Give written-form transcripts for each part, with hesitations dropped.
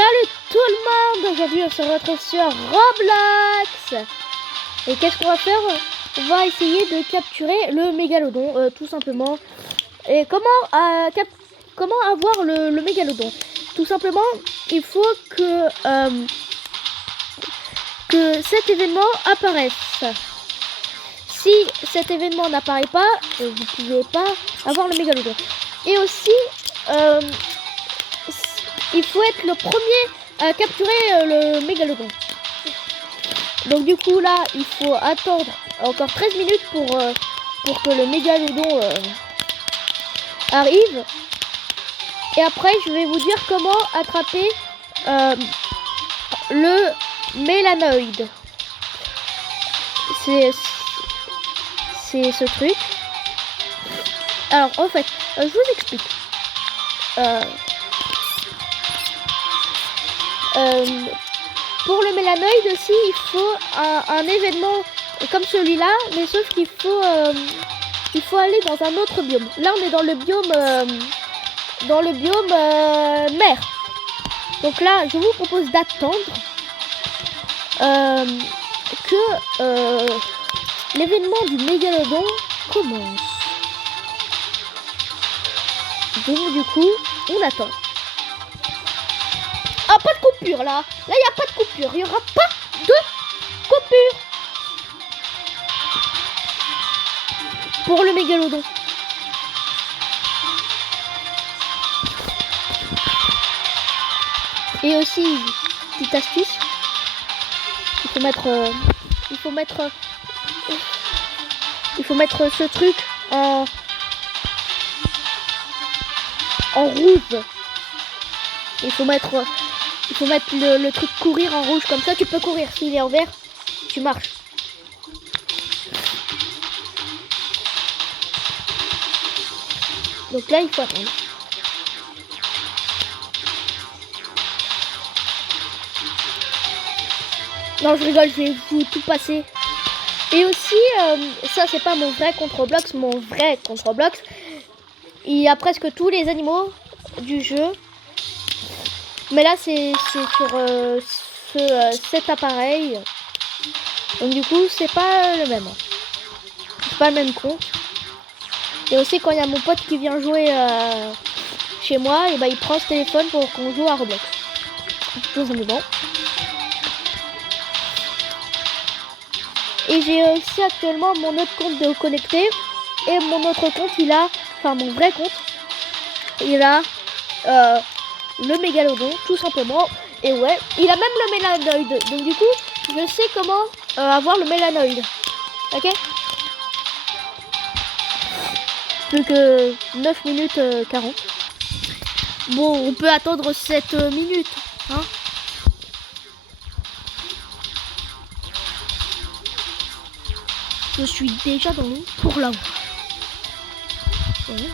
Salut tout le monde. Aujourd'hui on se retrouve sur Roblox. Et qu'est-ce qu'on va faire? On va essayer de capturer le mégalodon, tout simplement. Et comment avoir le mégalodon? Tout simplement, il faut que cet événement apparaisse. Si cet événement n'apparaît pas, vous ne pouvez pas avoir le mégalodon. Et aussi, il faut être le premier à capturer le mégalodon. Donc du coup là, il faut attendre encore 13 minutes pour que le mégalodon arrive. Et après, je vais vous dire comment attraper le mélanoïde. C'est ce truc. Alors en fait, je vous explique. Pour le mélanoïde aussi, il faut un événement comme celui-là, mais sauf qu'il faut aller dans un autre biome. Là, on est dans le biome mer. Donc là, je vous propose d'attendre que l'événement du mégalodon commence. Donc du coup, on attend. Ah, pas de coupure là. Là, il n'y a pas de coupure. Il n'y aura pas de coupure pour le mégalodon. Et aussi, petite astuce, il faut mettre ce truc en rouge. Il faut mettre le truc courir en rouge, comme ça tu peux courir. S'il est en vert, tu marches. Donc là, il faut attendre. Non, je rigole, je vais vous tout passer. Et aussi, ça c'est pas mon vrai contre Roblox. Mon vrai contre Roblox, il y a presque tous les animaux du jeu. Mais là, c'est sur cet appareil. Donc du coup, c'est pas le même. C'est pas le même compte. Et aussi, quand il y a mon pote qui vient jouer chez moi, et ben il prend ce téléphone pour qu'on joue à Roblox. Tout simplement. Et j'ai aussi actuellement mon autre compte de connecté. Et mon autre compte, mon vrai compte, il a le mégalodon, tout simplement. Et ouais, il a même le mélanoïde. Donc du coup, je sais comment avoir le mélanoïde. Ok? Plus que 9 minutes 40. Bon, on peut attendre 7 minutes. Hein? Je suis déjà dans l'eau pour l'avoir. Ouais.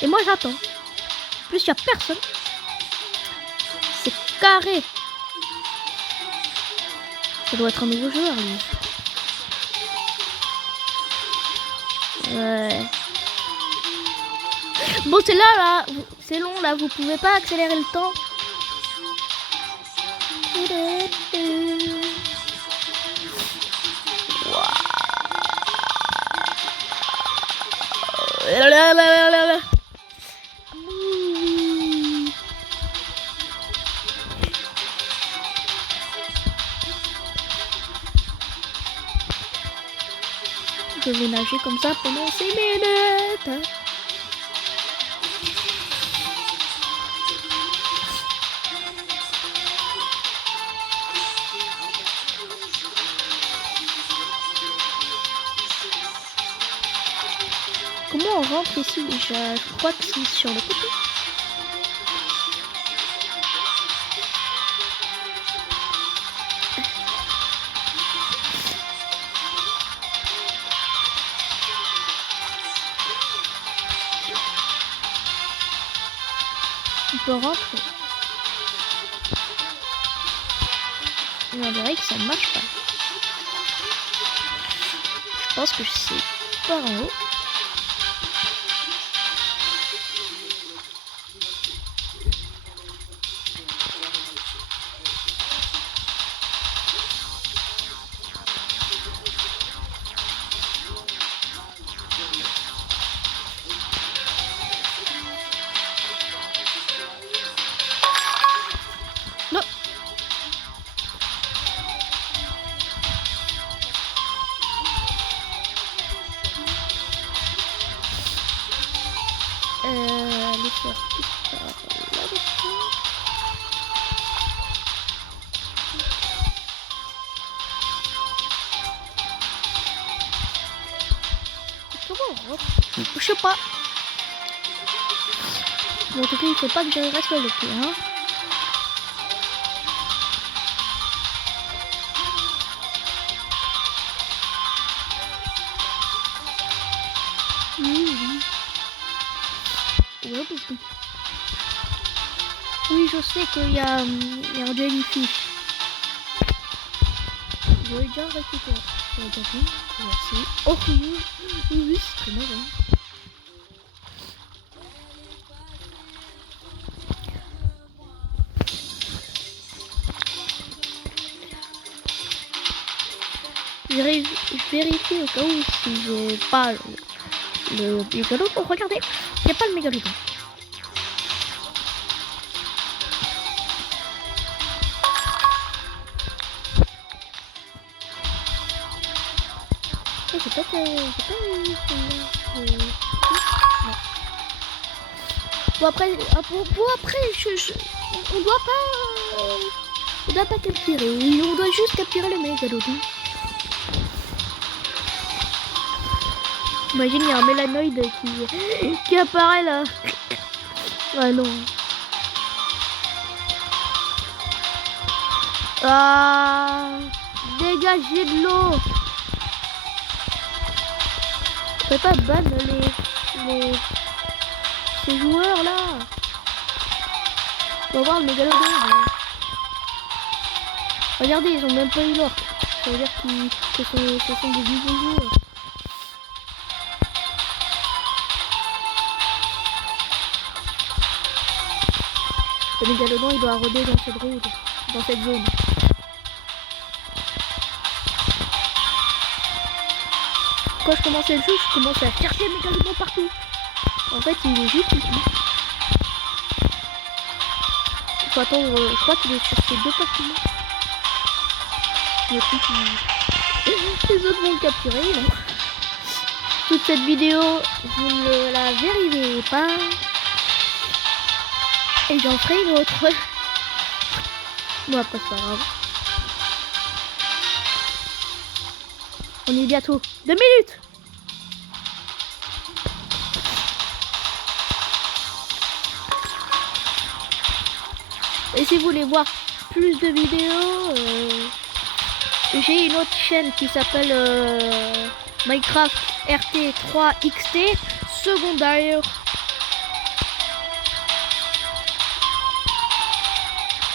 Et moi j'attends. En plus, il n'y a personne. C'est carré. Ça doit être un nouveau joueur, lui. Ouais. Bon, c'est là. C'est long, là. Vous pouvez pas accélérer le temps. Je vais nager comme ça pendant 6 minutes. Comment on rentre ici déjà? Je crois que c'est sur le côté. On peut rentrer. On dirait que ça ne marche pas. Je pense que c'est par en haut. sortir par là maintenant. Comment on rentre? Je sais pas. Bon, en tout cas, il faut pas que je reste bloqué, hein. Oui. Ouais, parce que... Oui, je sais qu'il y a un jellyfish. Je vais déjà récupérer. Merci. Oh oui, oui, c'est très marrant. Je vérifie au cas où si j'ai pas le mégalodon. Regardez, il n'y a pas le mégalodon. C'est pas non. Bon après, on doit pas capturer. On doit juste capturer le mégalodon. Imagine, il y a un mélanoïde qui apparaît là. Ah non. Ah, dégagez de l'eau. On peut pas ban ces joueurs là. On va voir le mégalodon. Mais... Regardez, ils ont même pas eu l'or. Ça veut dire que ce sont des nouveaux joueurs. Le mégalodon, il doit rôder dans cette route, dans cette zone. Quand je commençais le jeu, je commençais à chercher le mégalodon partout. En fait, il est juste ici. Il faut attendre, je crois qu'il est sur ces deux bâtiments. Les autres vont le capturer, non? Toute cette vidéo, vous ne la verrez pas. Et j'en ferai une autre. Bon, après, c'est pas grave. On est bientôt. 2 minutes. Et si vous voulez voir plus de vidéos, j'ai une autre chaîne qui s'appelle Minecraft RT3 XT secondaire.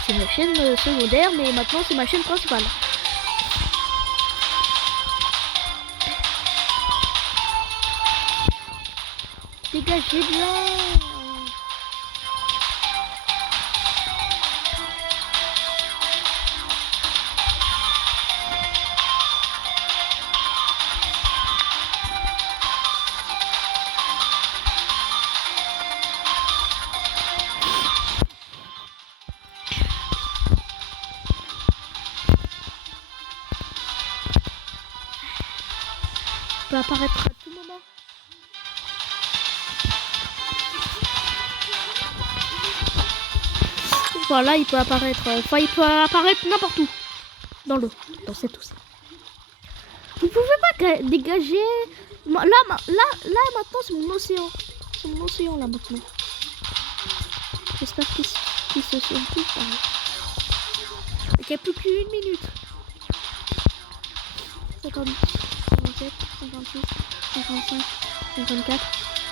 C'est ma chaîne secondaire, mais maintenant c'est ma chaîne principale. Dégagez de là. Peut apparaître à tout moment. Voilà, il peut apparaître. Enfin, il peut apparaître n'importe où. Dans l'eau. Dans cette aussi. Vous pouvez pas dégager. Là maintenant, c'est mon océan. C'est mon océan, là, maintenant. J'espère qu'ils se sont tous. Il n'y a plus qu'une minute. 50, 57, 56, 55, 54,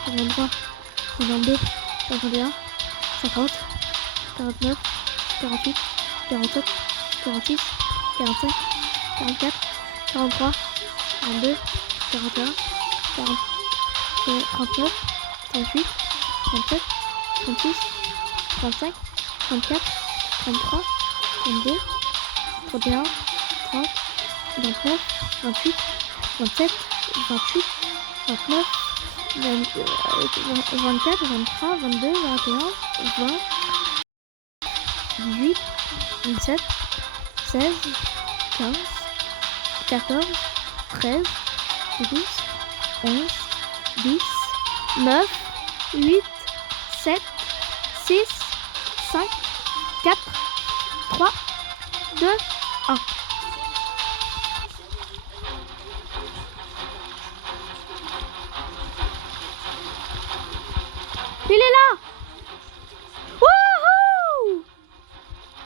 53, 52, 51, 50, 49, 48, 47, 46, 45, 44, 43, 42, 41, 40, 39, 38, 37, 36, 35, 34, 33, 32, 31, 30, 29, 28, 27, 28, 29, 24, 23, 22, 21, 20, 18, 17, 16, 15, 14, 13, 12, 11, 10, 9, 8, 7,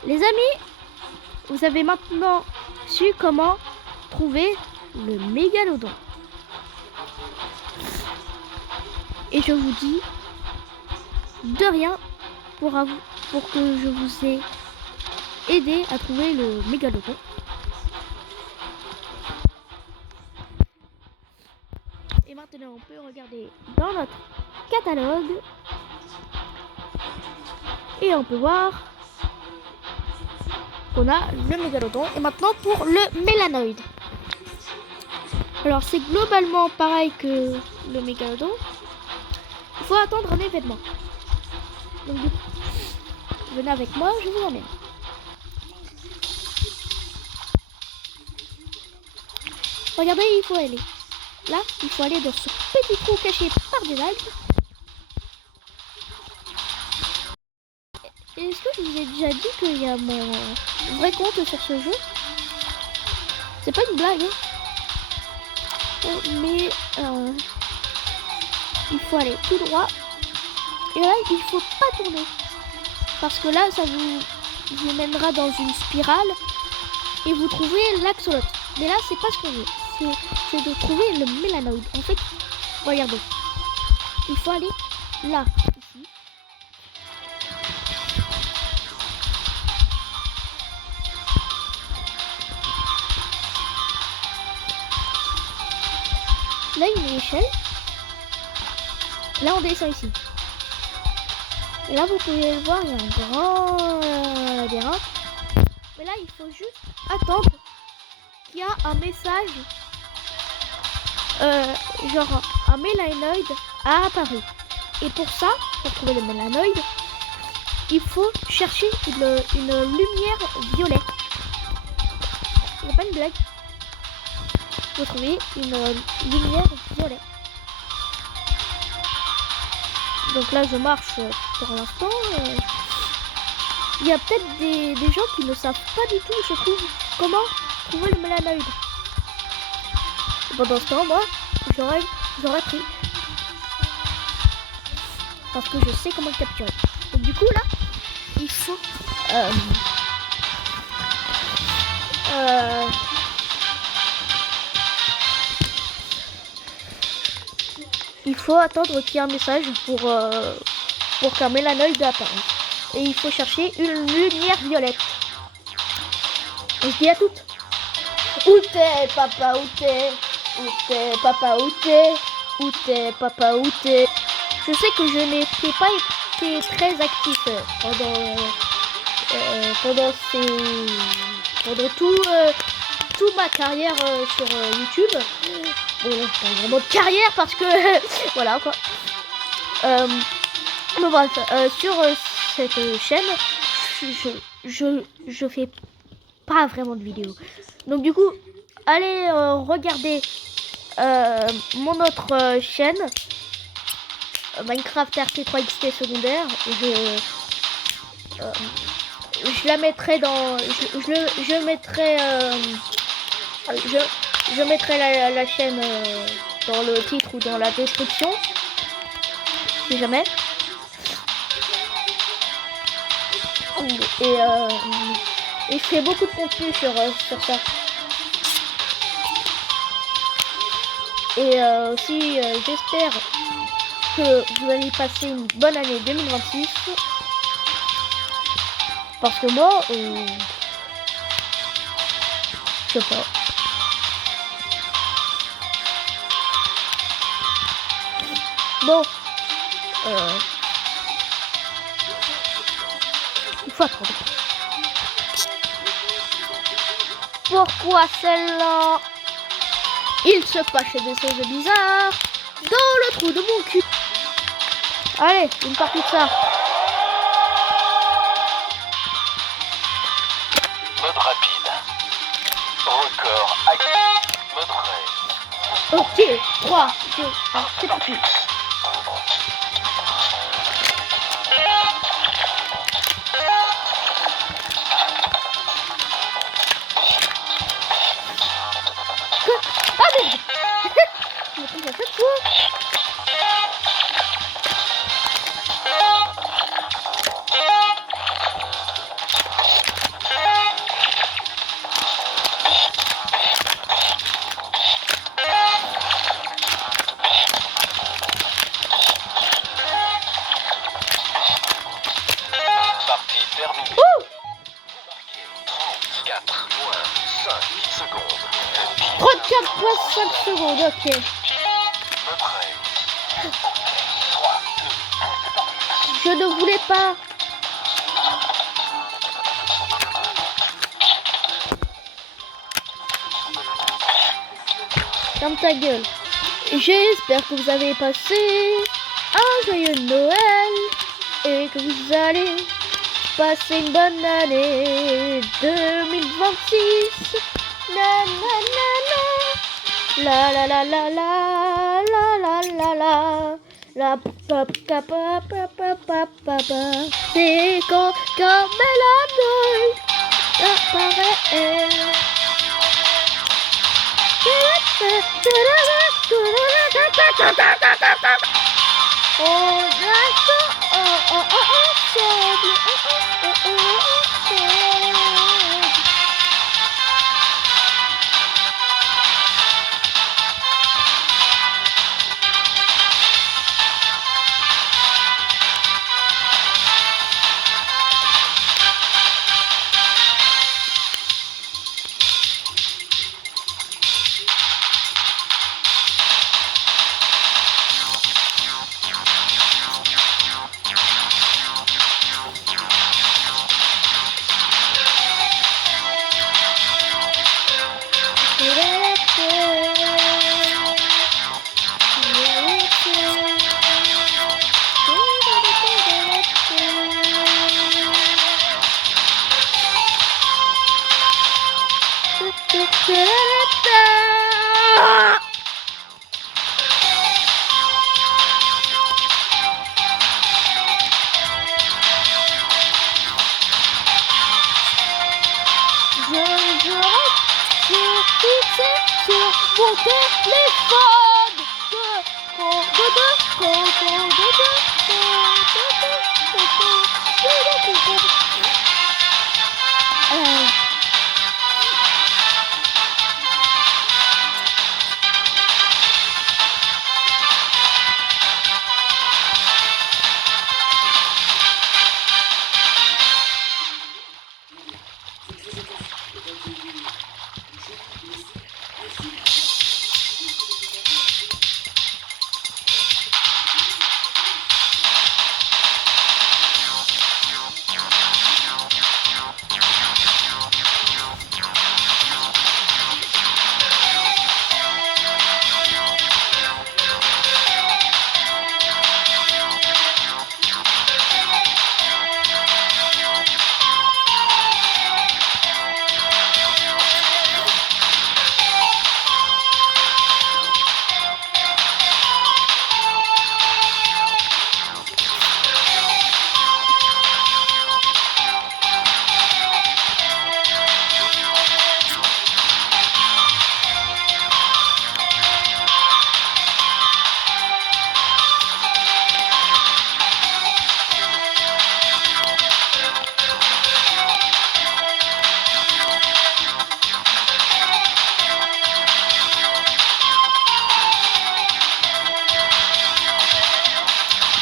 Les amis, vous avez maintenant su comment trouver le mégalodon. Et je vous dis de rien pour que je vous ai aidé à trouver le mégalodon. Et maintenant, on peut regarder dans notre catalogue et on peut voir qu'on a le mégalodon. Et maintenant pour le mélanoïde. Alors c'est globalement pareil que le mégalodon. Il faut attendre un événement. Donc du coup, venez avec moi, je vous emmène. Regardez, il faut aller. Là, il faut aller dans ce petit trou caché par des algues. Est-ce que je vous ai déjà dit qu'il y a mon vrai compte sur ce jeu? C'est pas une blague, hein. Mais il faut aller tout droit. Et là, il faut pas tourner. Parce que là, ça vous mènera dans une spirale. Et vous trouvez l'axolote. Mais là, c'est pas ce qu'on veut. C'est de trouver le mélanoïde. En fait, regardez. Il faut aller là, ici. Là, il y a une échelle. Là, on descend ici. Et là, vous pouvez le voir, il y a un grand labyrinthe. Mais là, il faut juste attendre qu'il y a un message, genre un mélanoïde a apparu. Et pour ça, pour trouver le mélanoïde, il faut chercher une lumière violette. Il n'y a pas une blague. Il faut trouver une lumière violette. Donc là, je marche pour l'instant. Il y a peut-être des gens qui ne savent pas du tout, je trouve, comment trouver le mélanoïde. Pendant ce temps, moi, j'aurais pris. Parce que je sais comment le capturer. Donc du coup, là, il faut... il faut attendre qu'il y ait un message pour qu'un mélanoïde apparaisse. Et il faut chercher une lumière violette. On se dit à toutes. Où t'es, papa, où t'es? Où t'es, papa, où t'es? Où t'es, papa, où t'es? Je sais que je n'étais pas été très actif pendant toute ma carrière sur YouTube. Bon, pas vraiment de carrière parce que voilà quoi. Mais bref, sur cette chaîne, je fais pas vraiment de vidéos. Donc du coup, allez regarder mon autre chaîne, Minecraft RT3XT secondaire. Je la mettrai dans, je mettrai la chaîne dans le titre ou dans la description, si jamais. Et je fais beaucoup de contenu sur ça. Et aussi, j'espère que vous allez passer une bonne année 2026. Parce que moi, je sais pas. Bon, il faut attendre. Pourquoi celle-là? Il se passait des choses bizarres dans le trou de mon cul. Allez, une partie de ça. Mode rapide. Record. Mode raid. Ok, 3, 2, 1, c'est parti. Ah merde. Je me trompe à chaque fois. terminé. Ouh, Vous marquez 34,5 secondes. 34,5 secondes, ok. Me prête. Ok, 3, 2, 1, c'est parti. Je ne voulais pas. Ferme ta gueule. J'espère que vous avez passé un joyeux Noël et que vous allez passer une bonne année 2026. Na na na na. La la la la la la la la la. La pa pa pa pa pa pa pa pa. C'est quand comme la Noël apparaît. On attend ensemble.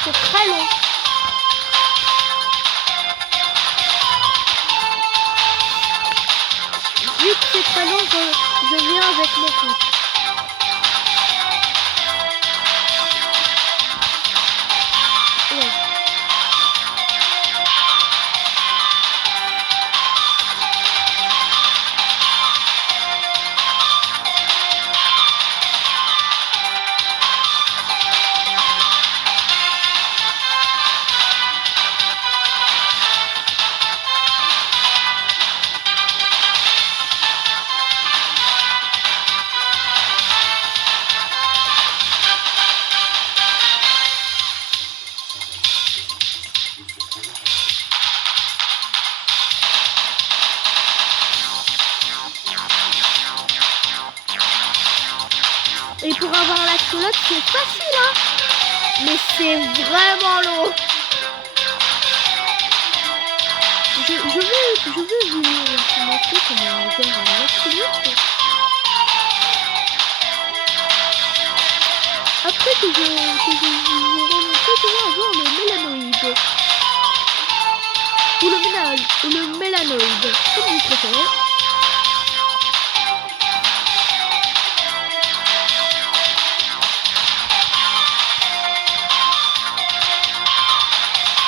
C'est très long. Vu que c'est très long, je viens avec mon compte. Ouais. Et pour avoir la culotte, c'est facile, hein. Mais c'est vraiment long. Je vais vous montrer comment on gère la culotte. Après que je vous aurai montré comment avoir le mélanoïde. ou le mélanoïde, comme vous préférez.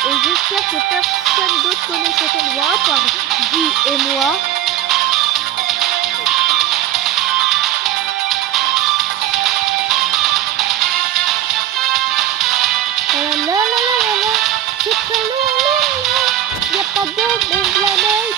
Et j'espère que personne d'autre connaît cet endroit, par Guy et moi. C'est très long, il n'y a pas de mélanoïde.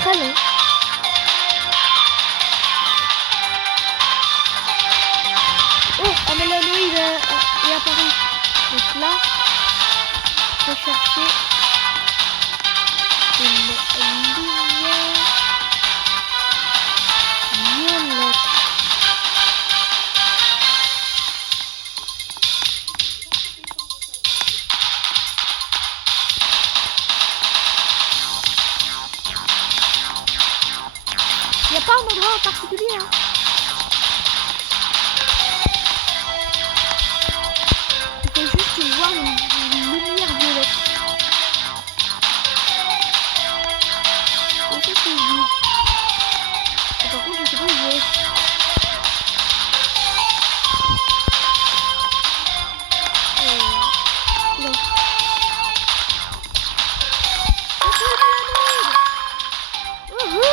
Très long. Oh, un mélanoïde est apparu. Donc là, je vais chercher une lumière violette. Il n'y a pas un endroit en particulier, hein. Il faut juste voir une lumière violette. Et ça, c'est vide. Et par contre, je sais pas où il est. Non. Wouhou!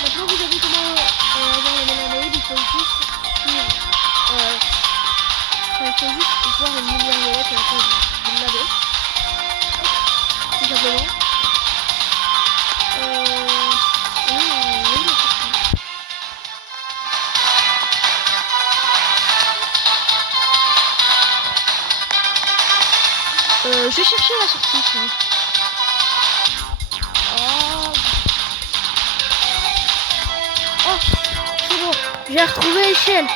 Maintenant vous savez comment avoir le mélanoïde, il faut juste suivre. Il faut juste voir une lumière violette et après vous l'avez. Tout simplement. Je cherchais la sortie. Tiens. Oh, c'est bon, j'ai retrouvé l'échelle.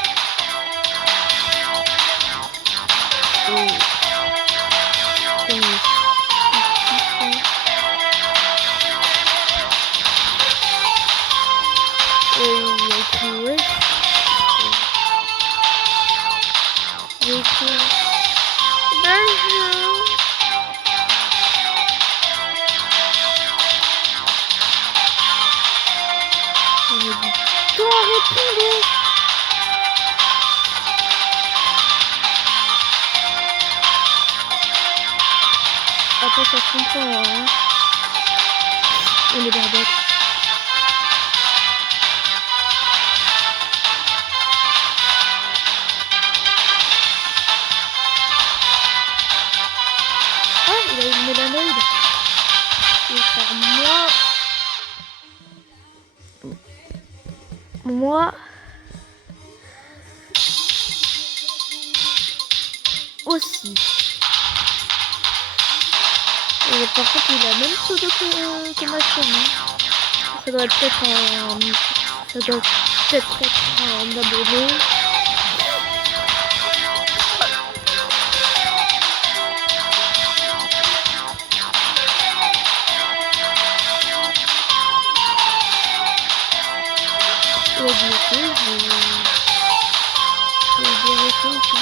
Après ça se comprend, hein. On est barbettes. Ah, il a une mélanoïde. Je vais faire moi aussi. Et par contre, il a le même pseudo que ma chaîne. Ça doit peut-être être un abonné. Je vais vérifier ici.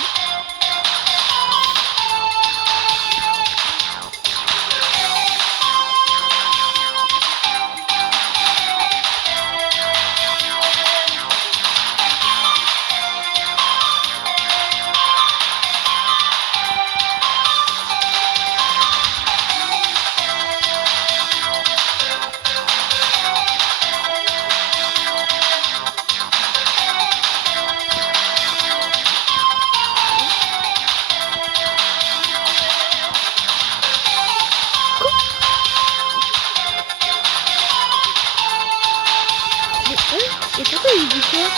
Et pourquoi il dit quoi?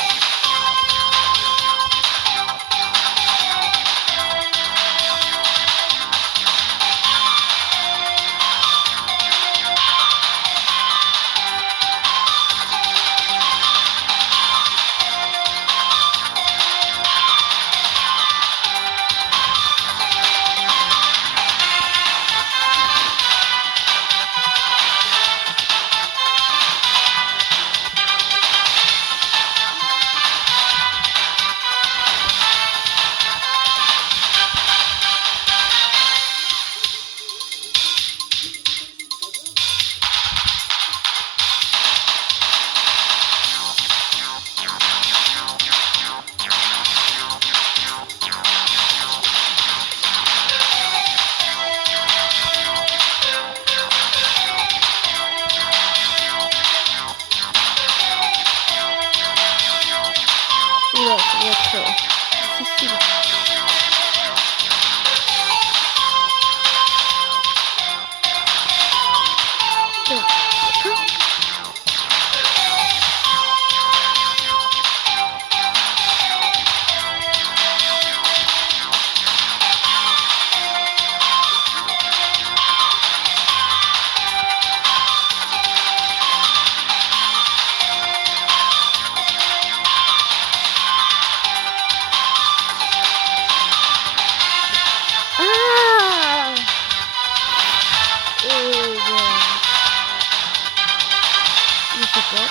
Oula, ça va être difficile. Ah! Je sais pas.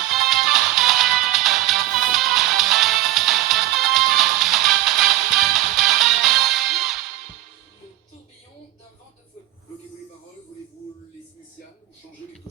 Tourbillon d'un vent de feu. Bloquez-vous les paroles, voulez-vous les initiales ou changer les codes?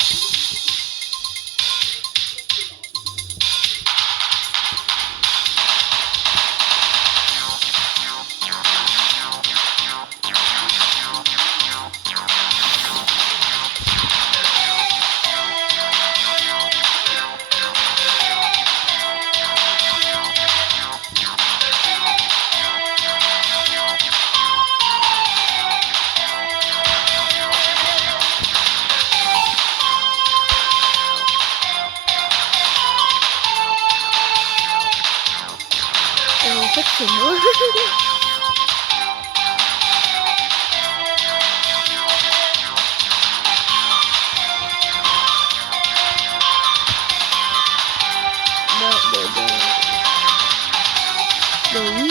En fait, c'est moi. Bah oui.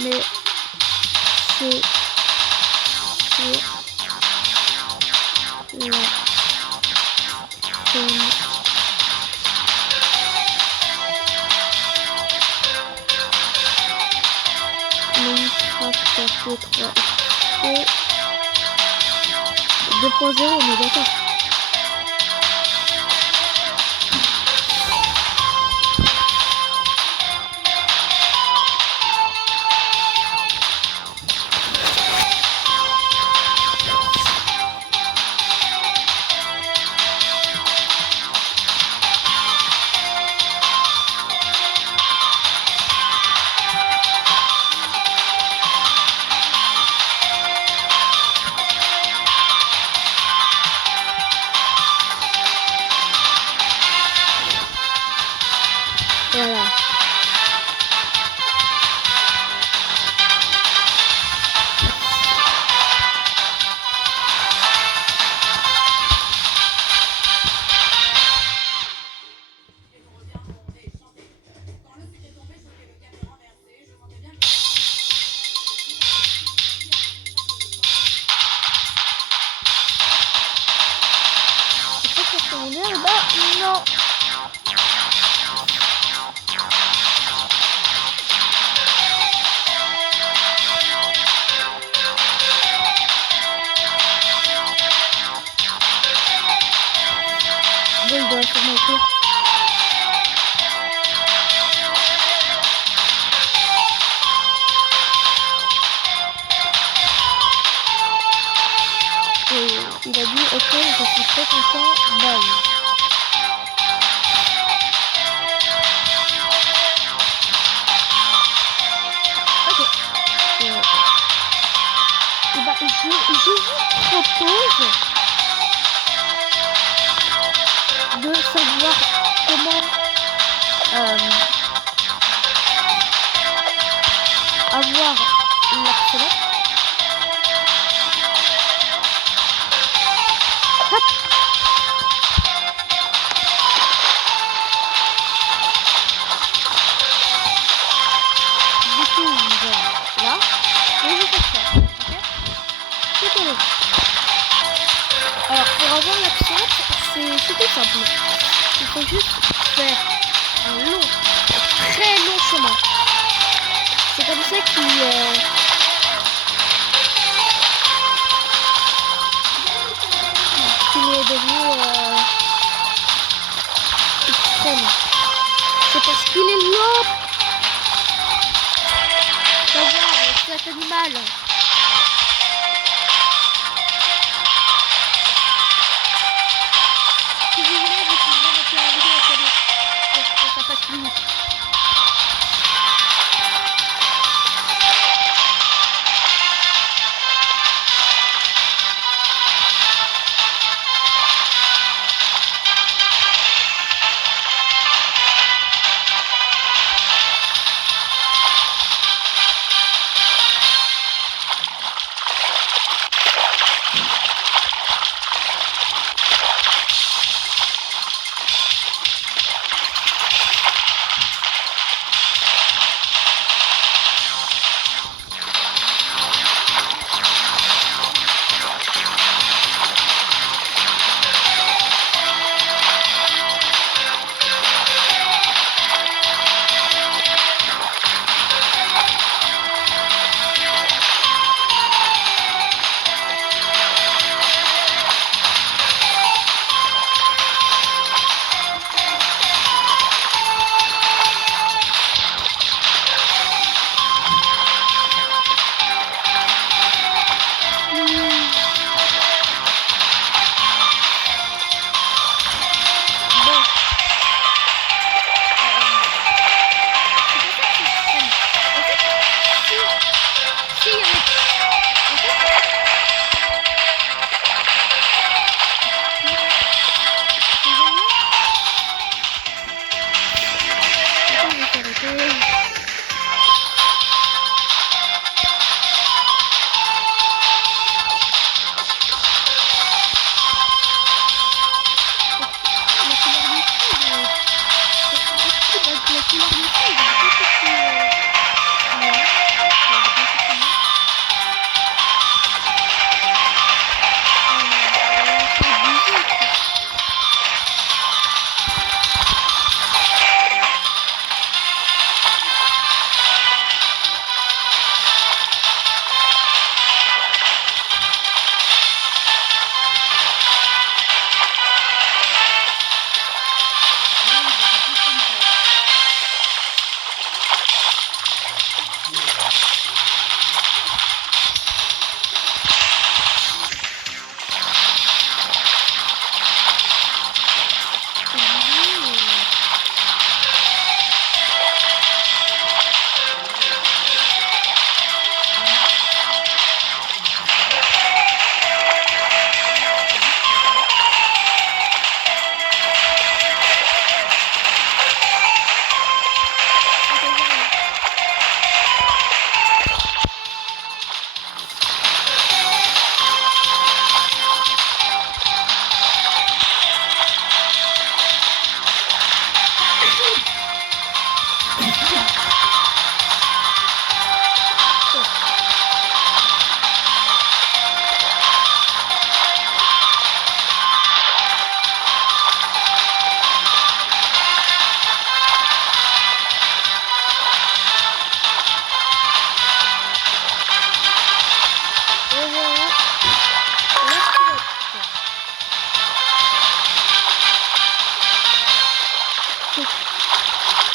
Mais c'est la Minecraft 2.3 2.0, on est d'accord. Voilà. C'est pas sur ton heure, bah non. Bon, il doit sûrement écrire. Et il a dit ok, je suis très content, bye. Ok. Et bah, je vous propose de savoir comment avoir l'arsenal. Hop. Du coup, voilà, là, et je fais ça, ok? Tout est long. Alors, pour avoir l'absinthe, c'est tout simple. Il faut juste faire un long, très long chemin. C'est comme ça qu'il est devenu extrême. C'est parce qu'il est lent. Regarde, cet animal. Si vous voulez, vous pouvez mettre la vidéo à côté. Pour que ça passe plus vite.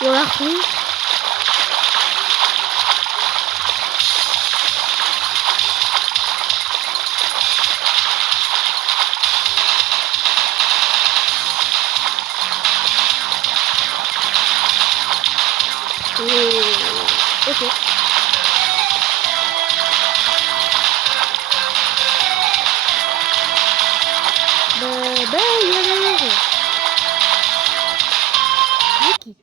Et on l'a retrouvé. Ok. Je quitte.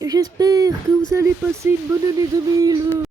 J'espère que vous allez passer une bonne année 2000.